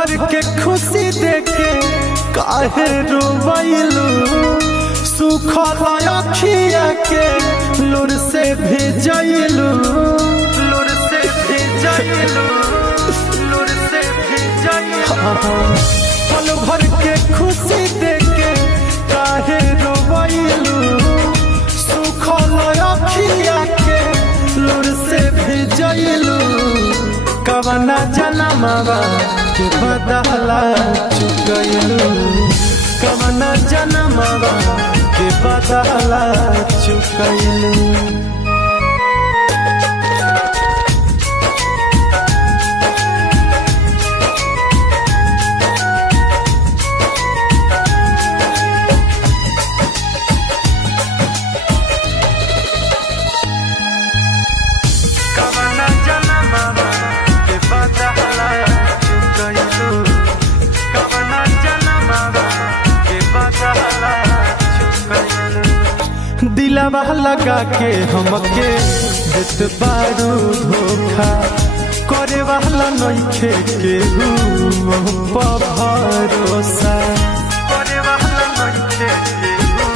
भर के खुशी देके काहे रोवैलू सुखल अखिया के लुर से भेजैलू पल भर के खुशी देके काहे रोवैलू सुखल अखिया के लुर से भेजैलू कवना जनमवा के बदला चुकैलू कवना जनमवा के बदला चुकैलू दिलवा लगा के हमके देत बारू धोखा करे वाला नइखे केहू भरोसा करे वाला नइखे केहू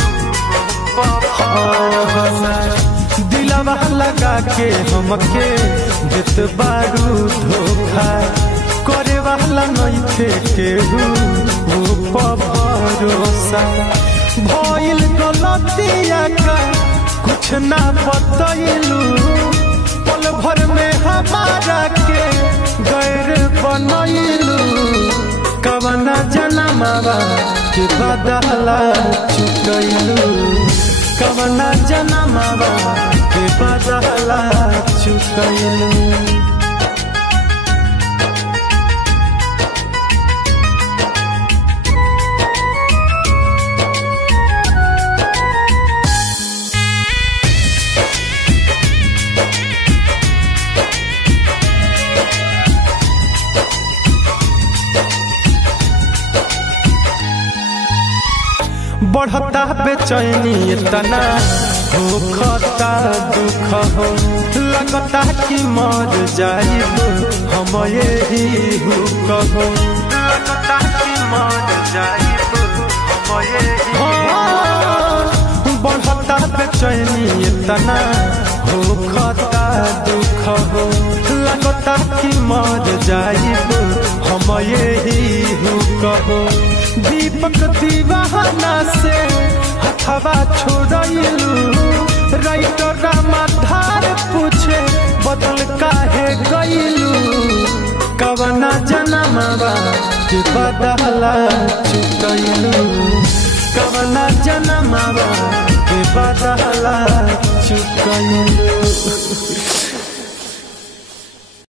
भरोसा दिलवा लगा के हमके देत बारू धोखा करे वाला नइखे केहू भरोसा भइल गलतिया का कुछ ना बतैलू पल भर में हमारा के गैर बनैलू कवना जनमवा के बदला चुकैलू कवना जनमवा के बदला चुकैलू बढ़ता बेचैनी इतना होखता दुख हो लगता कि मर जाइब हम यही कहो लगता कि मर जाइब हम यही बढ़ता बेचैनी इतना होखता दुख हो लगता कि मर जाइब हम यही कहो दीपक दीवाना से हथवा छोड़लू राइटर रामाधार पूछे बदल काहे गईलू कवना जनमवा के बदला चुकैलू कवना जनमवा के बदला चुकैलू।